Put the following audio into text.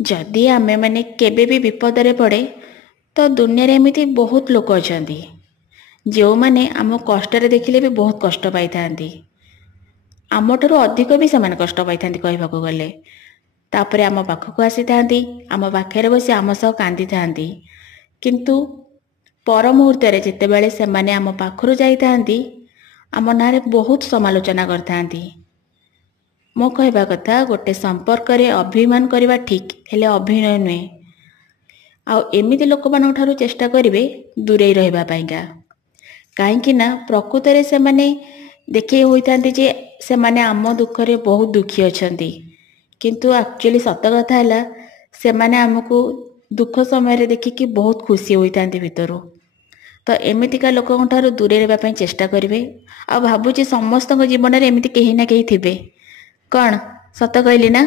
जदि आमे माने केबे भी विपदरे पड़े तो दुनिया रे एमिति बहुत लोक अछंती जो माने आम कष्ट देखिले भी बहुत कष्ट पाई थांती। आमठारु अधिक भी सेमाने कष्ट पाई थांती कहबाकू गले। तापरे आम पाखकू आसी थांती, आम पाखरे बसी आम सह कांदी थांती। किंतु पर मुहूर्त जितेबाला सेमाने आम पाखरु जाई थांती आम नारे बहुत समालोचना करथांती। मो कहबा कथा गोटे संपर्क रे अभिमान करवा ठीक हेले अभिनय नुहे। आ एमिति लोक मान ठारू चेष्टा करिवे दूरे रहबा पाइका। काहेकि ना प्रकृत रे से माने देखै होइतांती जे से माने आम दुख रे बहुत दुखी अछंती। किंतु एक्चुअली सत कथा हला से माने हमकु दुख समय रे देखि कि बहुत खुशी होइतांती भितरो। तो एमितिका लोक ठारू दूरे रहबा पई चेष्टा करिवे। आ भाबुची समस्त जीवन रे एमिति केही ना केही थिबे। कौन सत कहली ना।